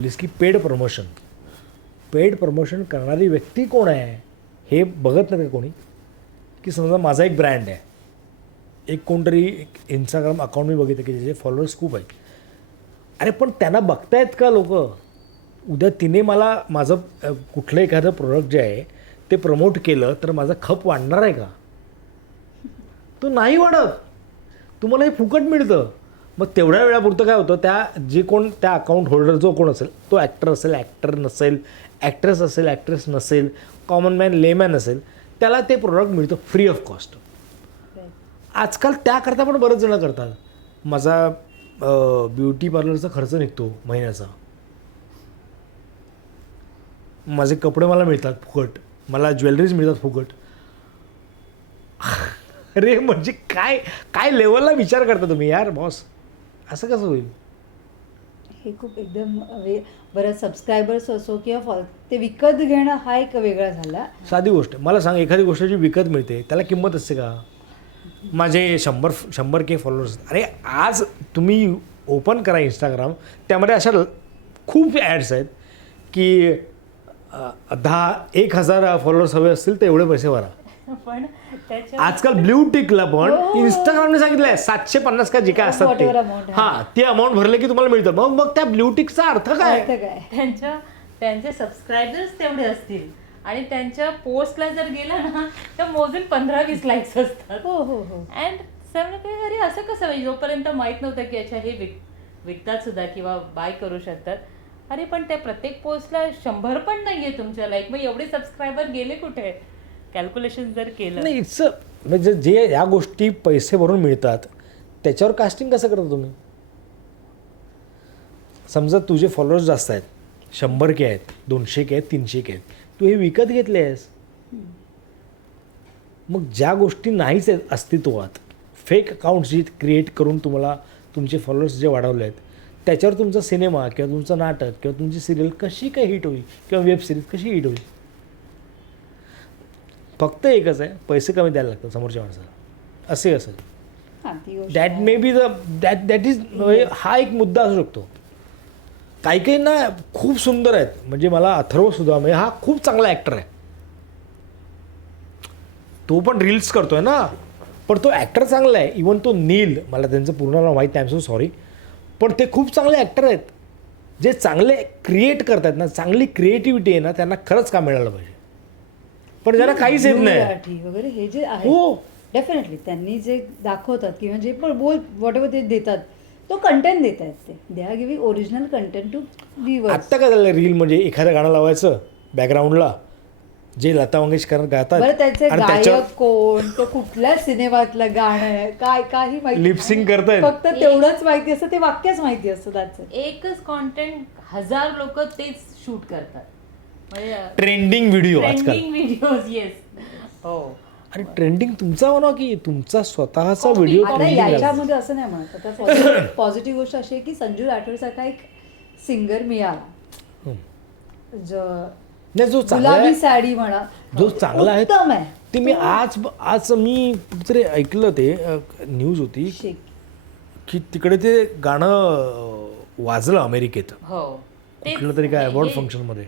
Please की paid promotion paid promotion करणारी व्यक्ती कोण आहे हे बघत नाही का कोणी? की समजा माझा एक ब्रँड आहे. एक कोणतरी एक इंस्टाग्राम अकाउंट मी बघितलं की ज्याचे फॉलोअर्स खूप आहेत. अरे पण त्यांना बघतायत का लोक? उद्या तिने मला माझं कुठलं एखादं प्रोडक्ट जे आहे ते प्रमोट केलं तर माझा खप वाढणार आहे का? तो नाही वाढत. तुम्हाला हे फुकट मिळतं. मग तेवढ्या वेळापुरतं काय होतं त्या जे कोण त्या अकाउंट होल्डर जो कोण असेल तो ॲक्टर असेल ॲक्टर नसेल ॲक्ट्रेस असेल ॲक्ट्रेस नसेल कॉमन मॅन लेमॅन असेल त्याला ते प्रोडक्ट मिळतं फ्री ऑफ कॉस्ट आजकाल त्याकरता पण बरेच जणं करतात. माझा ब्युटी पार्लरचा खर्च निघतो महिन्याचा. माझे कपडे मला मिळतात फुकट. मला ज्वेलरीज मिळतात फुकट. अरे म्हणजे काय काय लेवलला विचार करता तुम्ही यार बॉस असं कसं होईल? हे खूप एकदम वे बरं सबस्क्रायबर्स असो किंवा फॉल ते विकत घेणं हा एक वेगळा झाला. साधी गोष्ट. आहे. मला सांग एखादी गोष्ट जी विकत मिळते त्याला किंमत असते का? माझे शंभर शंभर के फॉलोअर्स अरे आज तुम्ही ओपन करा इंस्टाग्राम त्यामध्ये अशा ल- खूप ॲड्स आहेत की अ, दहा एक हजार फॉलोअर्स हवे असतील तर एवढे पैसे भरा. पण त्याच्या आजकाल ब्ल्यू टिकला पण इंस्टाग्रामने सांगितलंय सातशे पन्नास का जे काय असतात ते. Whatever amount आहे. हा ते अमाऊंट भरले की तुम्हाला मिळतं. मग मग त्या ब्ल्यू टिकचा अर्थ काय? अर्थ काय? त्यांच्या त्यांचे सबस्क्रायबर्स तेवढे असतील. आणि त्यांच्या पोस्टला जर गेला ना तर मोजून पंधरा वीस लाईक्स असतात. हो हो हो. अँड सर अरे असं कसं? म्हणजे जोपर्यंत माहीत नव्हतं की अच्छा हे विक विकतात सुद्धा किंवा बाय करू शकतात. अरे पण त्या प्रत्येक पोस्टला शंभर पण नाही आहे तुमच्या लाईक मग एवढे सबस्क्रायबर गेले कुठे? कॅल्क्युलेशन जर केलं. नाही इट्स म्हणजे जे या गोष्टी पैसे भरून मिळतात त्याच्यावर कास्टिंग कसं करता तुम्ही? समजा तुझे फॉलोअर्स जास्त आहेत शंभर के आहेत दोनशे के आहेत तीनशे के आहेत तू हे विकत घेतले आहेस. मग ज्या गोष्टी नाहीच आहेत अस्तित्वात फेक अकाउंट्स जी क्रिएट करून तुम्हाला तुमचे फॉलोअर्स जे वाढवले आहेत त्याच्यावर तुमचा सिनेमा किंवा तुमचं नाटक किंवा तुमची सिरियल कशी काय हिट होईल किंवा वेब सिरीज कशी हिट होईल? फक्त एकच आहे पैसे कमी द्यायला लागतात समोरच्या माणसाला. असे. असेल that may be the that that is हा एक मुद्दा असू शकतो. काही काही ना खूप सुंदर आहेत. म्हणजे मला अथर्व सुद्धा म्हणजे हा खूप चांगला ॲक्टर आहे. तो पण रील्स करतोय ना. पण तो ॲक्टर चांगला आहे. इवन तो नील मला त्यांचं पूर्ण नाव माहीत नाही सो सॉरी पण ते खूप चांगले ॲक्टर आहेत. जे चांगले क्रिएट करतात ना चांगली क्रिएटिव्हिटी आहे ना त्यांना खरंच का मिळालं पाहिजे. पण ज्यांना काहीच येत नाही मराठी वगैरे हे जे आहे हो. डेफिनेटली त्यांनी जे दाखवतात किंवा जे पण बोल वॉट एव्हर ते देतात तो कंटेंट देत आहेत ते. They are giving original content to viewers आत्ता काय झालं रील म्हणजे एखादं गाणं लावायचं बॅकग्राऊंडला जे लता मंगेशकर गातात. बरं त्याचे आणि त्याच्यावर गायक कोण? तो कुठल्या सिनेमातलं गाणं आहे? काय काही माहिती Lip sync करतायत. फक्त तेवढंच माहिती असतं ते वाक्यच माहिती असतं त्याचं एकच कॉन्टेंट हजार लोक तेच शूट करतात. ट्रेंडिंग व्हिडिओ आजकाल. ट्रेंडिंग व्हिडिओज येस हो. आणि ट्रेंडिंग तुमचा म्हणा की तुमचा स्वतःचा व्हिडिओ आता ट्रेंडिंग याच्यामध्ये असं नाही म्हणत आता पॉझिटिव्ह गोष्ट अशी आहे की संजू राठोडसारखा एक सिंगर मिळाला. जो नाही जो चांगला गुलाबी आहे साडी म्हणा. जो चांगला आहे उत्तम आहे. ते मी आज आज मी कुठेतरी ऐकलं ते न्यूज होती. शेक की तिकडे ते गाणं अं, वाजलं अमेरिकेत. हो. कुठलं तरी काय अवॉर्ड हे- फंक्शनमध्ये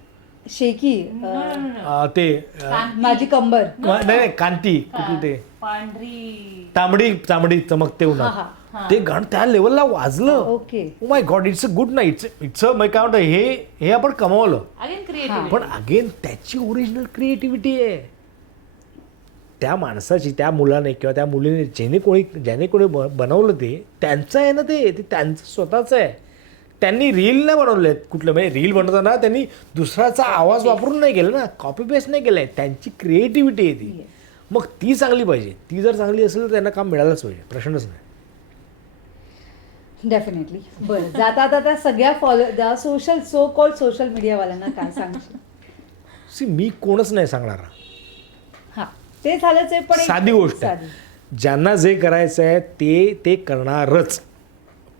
शेकी अं, अं, ते अं, माझी कंबर. नाही नाही, कांती कुठलं ते? पांढरी. तांबडी तांबडी चमकते हा, उन्हात ते गाणं त्या लेवलला वाजलं. Okay. Oh my god it's a good ना इट्स इट्स अ काय म्हणतं हे हे आपण कमावलं. अगेन क्रिएटिव्ह पण अगेन त्याची ओरिजिनल क्रिएटिव्हिटी आहे. त्या माणसाची त्या मुलाने किंवा त्या मुलीने जेणे कोणी ज्याने कोणी ब- बनवलं ते त्यांचं आहे ना ते ते त्यांचं स्वतःचं आहे. त्यांनी रील नाही बनवले कुठलं? म्हणजे रील बनवताना त्यांनी दुसऱ्याचा आवाज वापरून नाही केलं ना. कॉपी पेस्ट नाही केलं आहे त्यांची क्रिएटिव्हिटी आहे ती. मग ती चांगली पाहिजे. ती जर चांगली असेल तर त्यांना काम मिळालंच पाहिजे. प्रश्नच नाही. डेफिनेटली बरं. जाता त्या सगळ्या follow social so called social मीडियावाल्यांना काय सांगशील? सी मी कोणच नाही सांगणार. हा. ते झालंच आहे पण साधी गोष्ट ज्यांना जे करायचं आहे ते ते करणारच.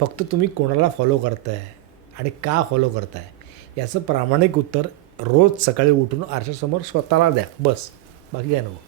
फक्त तुम्ही कोणाला फॉलो करताय आणि का फॉलो करताय? याचं प्रामाणिक उत्तर रोज सकाळी उठून आरशासमोर स्वतःला द्या. बस. बाकी काय नको.